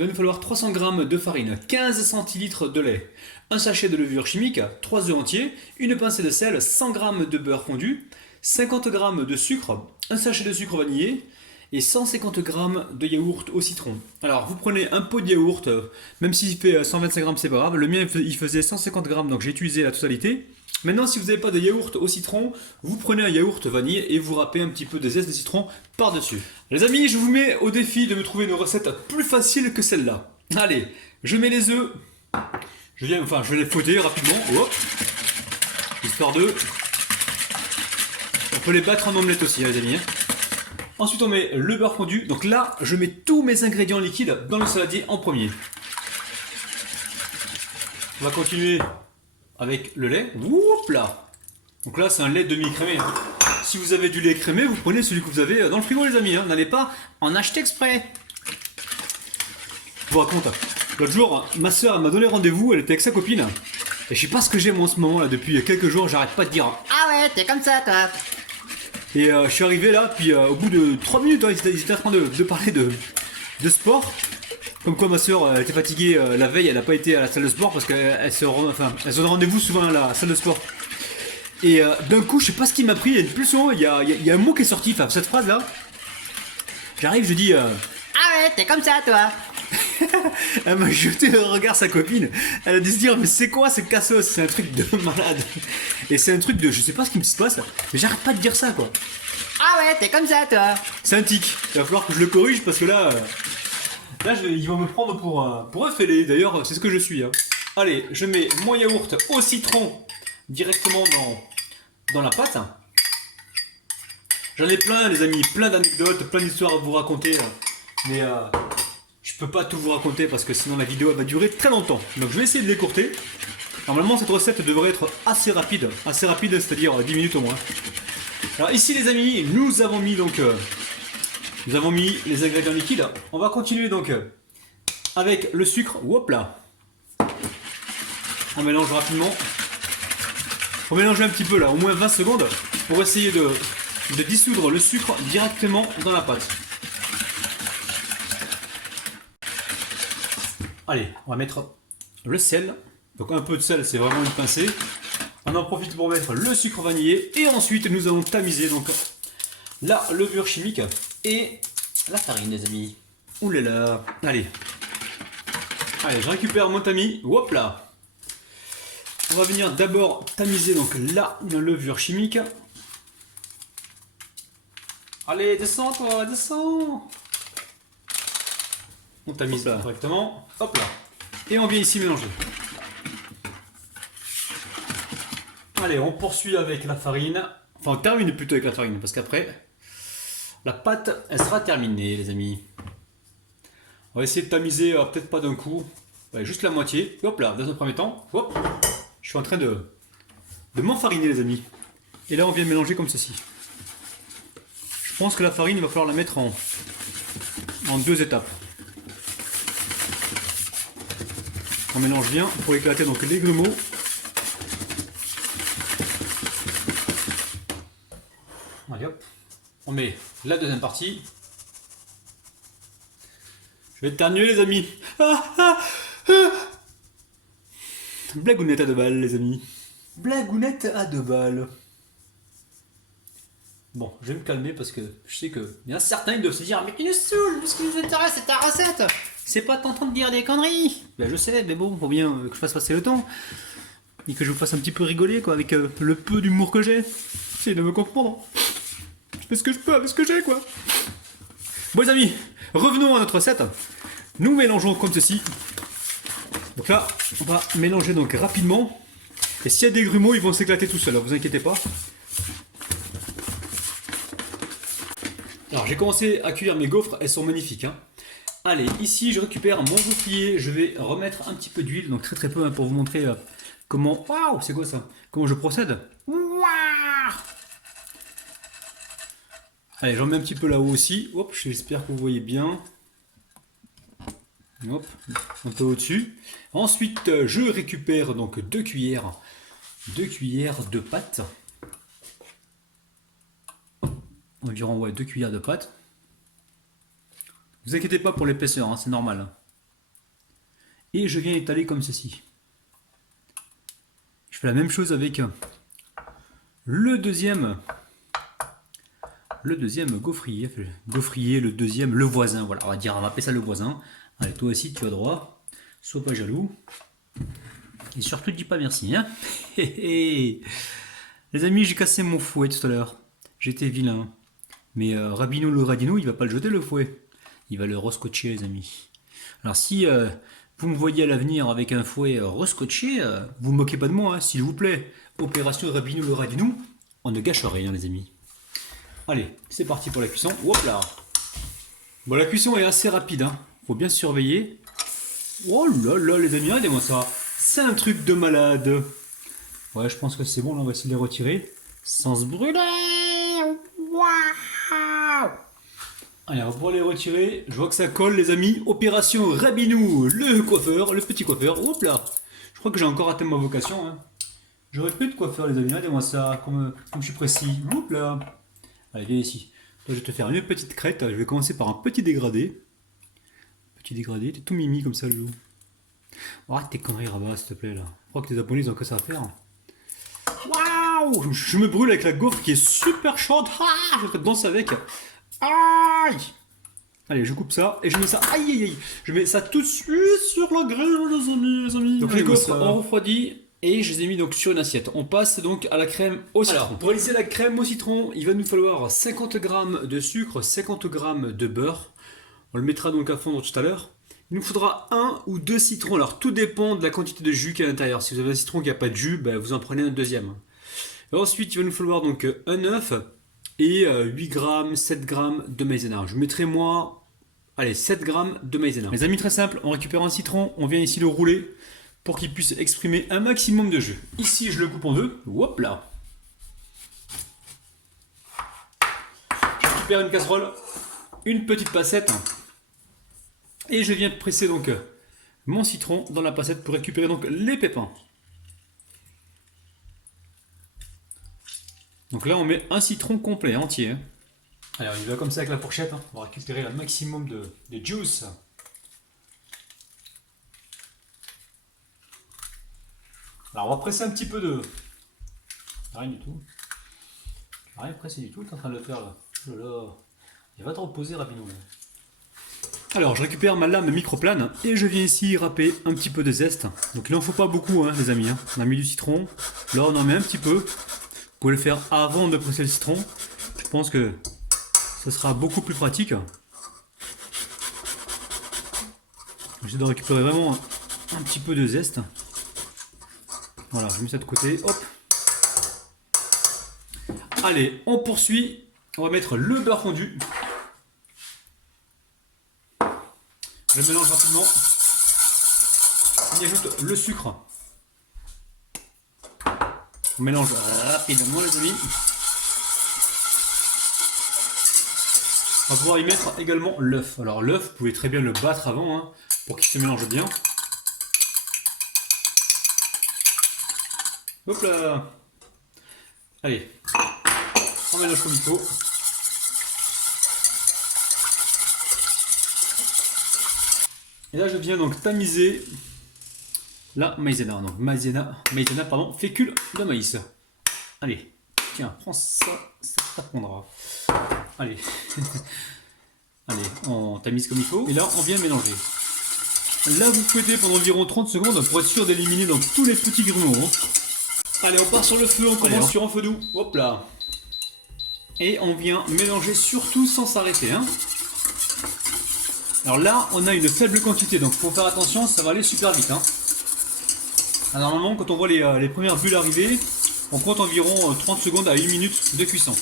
Il va nous falloir 300 g de farine, 15 centilitres de lait, un sachet de levure chimique, 3 œufs entiers, une pincée de sel, 100 g de beurre fondu, 50 g de sucre, un sachet de sucre vanillé et 150 g de yaourt au citron. Alors vous prenez un pot de yaourt, même s'il fait 125 g c'est pas grave, le mien il faisait 150 g donc j'ai utilisé la totalité. Maintenant si vous n'avez pas de yaourt au citron, vous prenez un yaourt vanille et vous râpez un petit peu de zeste de citron par-dessus. Les amis, je vous mets au défi de me trouver une recette plus facile que celle-là. Allez, je mets les œufs, je vais les fouetter rapidement, hop, histoire de... On peut les battre en omelette aussi les amis. Ensuite on met le beurre fondu, donc là je mets tous mes ingrédients liquides dans le saladier en premier. On va continuer avec le lait, oups là. Donc là c'est un lait demi-crémé. Si vous avez du lait crémé, vous prenez celui que vous avez dans le frigo les amis, n'allez pas en acheter exprès. Je vous raconte, l'autre jour ma soeur m'a donné rendez-vous, elle était avec sa copine. Et je sais pas ce que j'ai moi en ce moment là, depuis quelques jours j'arrête pas de dire Ah ouais, t'es comme ça toi. Et je suis arrivé là, puis au bout de 3 minutes, ils étaient en train de parler de sport. Comme quoi ma soeur était fatiguée la veille, elle n'a pas été à la salle de sport parce qu'elle se donne rendez-vous souvent à la salle de sport. Et d'un coup, je sais pas ce qui m'a pris, il y a une pulsion, il y a un mot qui est sorti, enfin cette phrase là. J'arrive, je dis... Ah ouais, t'es comme ça toi. Elle m'a jeté le regard sa copine. Elle a dû se dire mais c'est quoi ce cassos? C'est un truc de malade. Et c'est un truc de je sais pas ce qui me se passe, mais j'arrête pas de dire ça quoi. Ah ouais, t'es comme ça toi. C'est un tic. Il va falloir que je le corrige parce que là, ils vont me prendre pour un fêlé. D'ailleurs c'est ce que je suis. Hein. Allez, je mets mon yaourt au citron directement dans la pâte. J'en ai plein les amis, plein d'anecdotes, plein d'histoires à vous raconter. Mais je peux pas tout vous raconter parce que sinon la vidéo va durer très longtemps. Donc je vais essayer de l'écourter. Normalement cette recette devrait être assez rapide, c'est-à-dire 10 minutes au moins. Alors ici les amis, nous avons mis les ingrédients liquides. On va continuer donc avec le sucre. Hop là. On mélange rapidement. On mélange un petit peu là, au moins 20 secondes pour essayer de dissoudre le sucre directement dans la pâte. Allez, on va mettre le sel. Donc un peu de sel, c'est vraiment une pincée. On en profite pour mettre le sucre vanillé. Et ensuite, nous allons tamiser donc la levure chimique et la farine, les amis. Ouh là là. Allez. Allez, je récupère mon tamis. Hop là. On va venir d'abord tamiser donc la levure chimique. Allez, descends toi, descends. On tamise là correctement. Hop là. Et on vient ici mélanger. Allez, on poursuit avec la farine. Enfin, on termine plutôt avec la farine parce qu'après, la pâte, elle sera terminée, les amis. On va essayer de tamiser, peut-être pas d'un coup. Ouais, juste la moitié. Hop là, dans un premier temps. Hop. Je suis en train de m'enfariner, les amis. Et là, on vient mélanger comme ceci. Je pense que la farine, il va falloir la mettre en 2 étapes. On mélange bien pour éclater donc les grumeaux. Allez hop, on met la deuxième partie. Je vais éternuer les amis. Blagounette à 2 balles les amis. Blagounette à 2 balles. Bon, je vais me calmer parce que je sais que il y en a certains ils doivent se dire mais tu nous saoules, ce qui nous intéresse c'est ta recette. C'est pas tentant de dire des conneries. Ben je sais, mais bon, faut bien que je fasse passer le temps. Et que je vous fasse un petit peu rigoler quoi, avec le peu d'humour que j'ai. Essayez de me comprendre. Je fais ce que je peux avec ce que j'ai quoi. Bon les amis, revenons à notre recette. Nous mélangeons comme ceci. Donc là, on va mélanger donc rapidement. Et s'il y a des grumeaux, ils vont s'éclater tout seuls, vous inquiétez pas. Alors j'ai commencé à cuire mes gaufres, elles sont magnifiques. Hein. Allez, ici je récupère mon gaufrier, je vais remettre un petit peu d'huile, donc très peu hein, pour vous montrer comment... Waouh, c'est quoi ça? Comment je procède? Waouh. Allez, j'en mets un petit peu là-haut aussi. Hop, j'espère que vous voyez bien. Hop, un peu au-dessus. Ensuite, je récupère donc 2 cuillères de pâte. Environ ouais, 2 cuillères de pâte. Vous inquiétez pas pour l'épaisseur, hein, c'est normal. Et je viens étaler comme ceci. Je fais la même chose avec le deuxième gaufrier. Gaufrier, le deuxième, le voisin. Voilà, on va appeler ça le voisin. Allez, toi aussi, tu as droit. Sois pas jaloux. Et surtout, dis pas merci. Hein. Les amis, j'ai cassé mon fouet tout à l'heure. J'étais vilain. Mais Rabinou le Radinou, il va pas le jeter le fouet. Il va le rescotcher, les amis. Alors si vous me voyez à l'avenir avec un fouet rescotché, vous moquez pas de moi, hein, s'il vous plaît. Opération Rabinou le Radinou, on ne gâche rien, les amis. Allez, c'est parti pour la cuisson. Hop là. Bon, la cuisson est assez rapide, hein. Faut bien surveiller. Oh là là, les amis, regardez-moi ça. C'est un truc de malade. Ouais, je pense que c'est bon, là, on va essayer de les retirer sans se brûler. Waouh! Allez, on va pouvoir les retirer. Je vois que ça colle, les amis. Opération Rabinou, le coiffeur, le petit coiffeur. Hop là. Je crois que j'ai encore atteint ma vocation. Hein. J'aurais plus de coiffeur, les amis. Regardez-moi ça, comme je suis précis. Hop là. Allez, viens ici. Toi, je vais te faire une petite crête. Je vais commencer par un petit dégradé. Petit dégradé. T'es tout mimi comme ça, le loup. Arrête tes conneries, Rabat, s'il te plaît, là. Je crois que tes abonnés, ils ont que ça à faire. Waouh! Je me brûle avec la gaufre qui est super chaude. Ah, je vais danser avec. Aïe! Allez, je coupe ça et je mets ça. Aïe aïe aïe! Je mets ça tout de suite sur la grille, les amis. Donc les gaufres ont refroidi et je les ai mis donc sur une assiette. On passe donc à la crème au citron. Alors, pour réaliser la crème au citron, il va nous falloir 50 g de sucre, 50 g de beurre. On le mettra donc à fondre tout à l'heure. Il nous faudra 1 ou 2 citrons. Alors, tout dépend de la quantité de jus qu'il y a à l'intérieur. Si vous avez un citron qui n'a pas de jus, ben, vous en prenez un deuxième. Et ensuite, il va nous falloir donc un œuf et 8 g, 7 g de maïzena. Je mettrai moi, allez, 7 g de maïzena. Les amis, très simple, on récupère un citron, on vient ici le rouler pour qu'il puisse exprimer un maximum de jus. Ici, je le coupe en deux. Hop là. Je récupère une casserole, une petite passette. Et je viens presser donc mon citron dans la passette pour récupérer donc les pépins. Donc là on met un citron complet, entier. Alors il va comme ça avec la fourchette, hein. On va récupérer un maximum de juice. Alors on va presser un petit peu de... Rien du tout. Rien pressé du tout, tu es en train de le faire là. Oh là là. Il va te reposer rapidement. Alors je récupère ma lame microplane et je viens ici râper un petit peu de zeste. Donc il n'en faut pas beaucoup, hein, les amis. Hein. On a mis du citron, là on en met un petit peu. Vous pouvez le faire avant de presser le citron. Je pense que ce sera beaucoup plus pratique. J'essaie de récupérer vraiment un petit peu de zeste. Voilà, je mets ça de côté. Hop. Allez, on poursuit. On va mettre le beurre fondu. Je mélange rapidement. On y ajoute le sucre. On mélange rapidement, les amis. On va pouvoir y mettre également l'œuf. Alors l'œuf, vous pouvez très bien le battre avant, hein, pour qu'il se mélange bien. Hop là. Allez. On mélange comme il faut. Et là je viens donc tamiser la maïzena. Donc maïzena, pardon, fécule de maïs. Allez, tiens, prends ça, ça t'apprendra. Allez. Allez, on tamise comme il faut. Et là on vient mélanger. Là vous fouettez pendant environ 30 secondes pour être sûr d'éliminer donc tous les petits grumeaux. Hein. Allez, on part sur le feu, on commence sur un feu doux. Hop là. Et on vient mélanger surtout sans s'arrêter. Hein. Alors là, on a une faible quantité, donc il faut faire attention, ça va aller super vite. Hein. Alors normalement, quand on voit les premières bulles arriver, on compte environ 30 secondes à 1 minute de cuisson.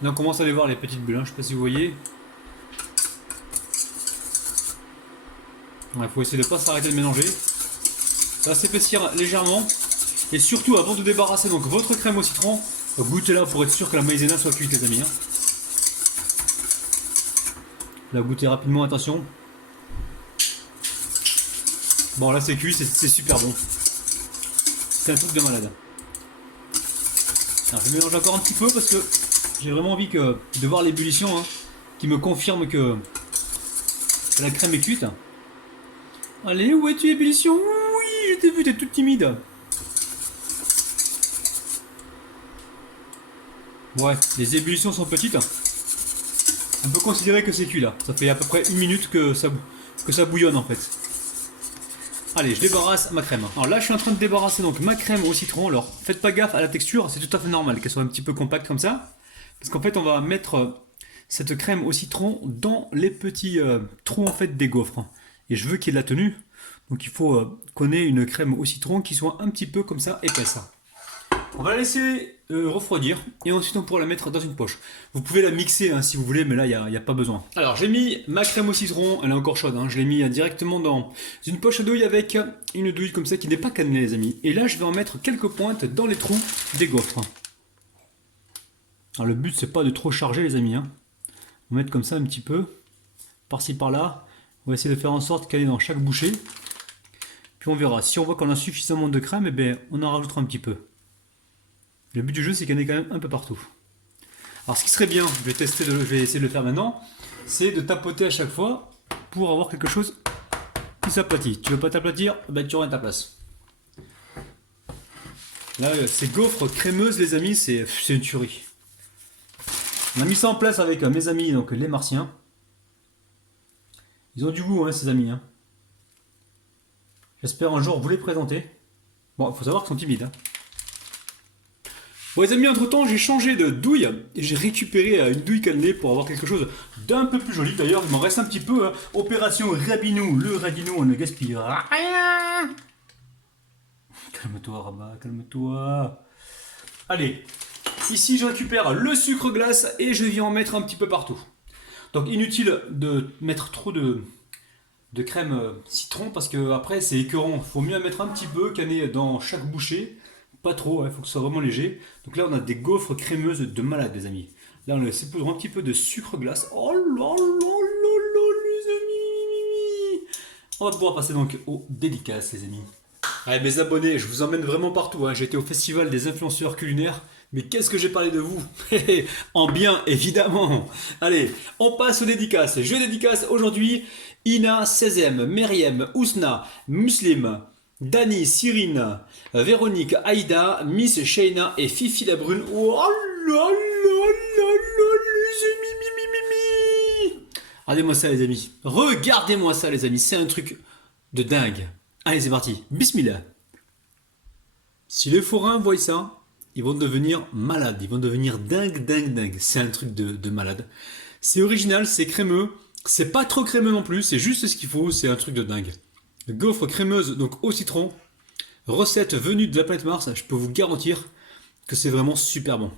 Là, on commence à aller voir les petites bulles, hein. Je ne sais pas si vous voyez. Il faut essayer de ne pas s'arrêter de mélanger. Ça va s'épaissir légèrement. Et surtout, avant de débarrasser donc votre crème au citron, goûtez-la pour être sûr que la maïzena soit cuite, les amis. Hein. La goûtez rapidement, attention. Bon, là c'est cuit, c'est super bon. C'est un truc de malade. Alors, je mélange encore un petit peu parce que J'ai vraiment envie de voir l'ébullition, hein, qui me confirme que la crème est cuite. Allez, où es-tu, ébullition? Oui, je t'ai vu, t'es toute timide. Ouais, les ébullitions sont petites. On peut considérer que c'est cuit là. Ça fait à peu près 1 minute que ça bouillonne en fait. Allez, je débarrasse ma crème. Alors là, je suis en train de débarrasser donc ma crème au citron. Alors, faites pas gaffe à la texture, c'est tout à fait normal qu'elle soit un petit peu compacte comme ça. Parce qu'en fait, on va mettre cette crème au citron dans les petits trous en fait des gaufres. Et je veux qu'il y ait de la tenue. Donc il faut qu'on ait une crème au citron qui soit un petit peu comme ça épaisse. On va la laisser refroidir et ensuite on pourra la mettre dans une poche. Vous pouvez la mixer hein, si vous voulez, mais là il n'y a pas besoin. Alors j'ai mis ma crème au citron, elle est encore chaude, hein, je l'ai mis directement dans une poche à douille avec une douille comme ça qui n'est pas cannelée les amis. Et là je vais en mettre quelques pointes dans les trous des gaufres. Alors le but c'est pas de trop charger les amis. Hein. On va mettre comme ça un petit peu, par-ci par-là. On va essayer de faire en sorte qu'elle est dans chaque bouchée. Puis on verra. Si on voit qu'on a suffisamment de crème, eh bien, on en rajoutera un petit peu. Le but du jeu, c'est qu'il y en ait quand même un peu partout. Alors ce qui serait bien, je vais essayer de le faire maintenant, c'est de tapoter à chaque fois pour avoir quelque chose qui s'aplatit. Tu veux pas t'aplatir, ben, tu auras ta place. Là, ces gaufres crémeuses, les amis, c'est une tuerie. On a mis ça en place avec mes amis, donc les Martiens. Ils ont du goût, hein, ces amis. Hein. J'espère un jour vous les présenter. Bon, il faut savoir qu'ils sont timides. Hein. Bon les amis, entre temps j'ai changé de douille et j'ai récupéré une douille cannelée pour avoir quelque chose d'un peu plus joli. D'ailleurs il m'en reste un petit peu. Hein. Opération Rabinou, le Rabinou on ne gaspille rien. Calme-toi Rabat, calme-toi. Allez, ici je récupère le sucre glace et je viens en mettre un petit peu partout. Donc inutile de mettre trop de crème citron parce que après c'est écœurant. Il faut mieux en mettre un petit peu, canner dans chaque bouchée. Pas trop, il faut que ce soit vraiment léger. Donc là, on a des gaufres crémeuses de malade, les amis. Là, on laisse poudre un petit peu de sucre glace. Oh là là là là, les amis. On va pouvoir passer donc aux dédicaces, les amis. Allez, mes abonnés, je vous emmène vraiment partout. Hein. J'ai été au festival des influenceurs culinaires. Mais qu'est-ce que j'ai parlé de vous? En bien, évidemment. Allez, on passe aux dédicaces. Je dédicace aujourd'hui Ina, Sezem, Meriem, Ousna, Muslim, Dani, Cyrine, Véronique, Aïda, Miss Sheina et Fifi la Brune. Oh là là là là, les amis, regardez-moi ça, les amis. Regardez-moi ça, les amis. C'est un truc de dingue. Allez, c'est parti. Bismillah. Si les forains voient ça, ils vont devenir malades. Ils vont devenir dingue, dingue, dingue. C'est un truc de malade. C'est original, c'est crémeux. C'est pas trop crémeux non plus. C'est juste ce qu'il faut. C'est un truc de dingue. Gaufre crémeuse donc au citron, recette venue de la planète Mars, je peux vous garantir que c'est vraiment super bon.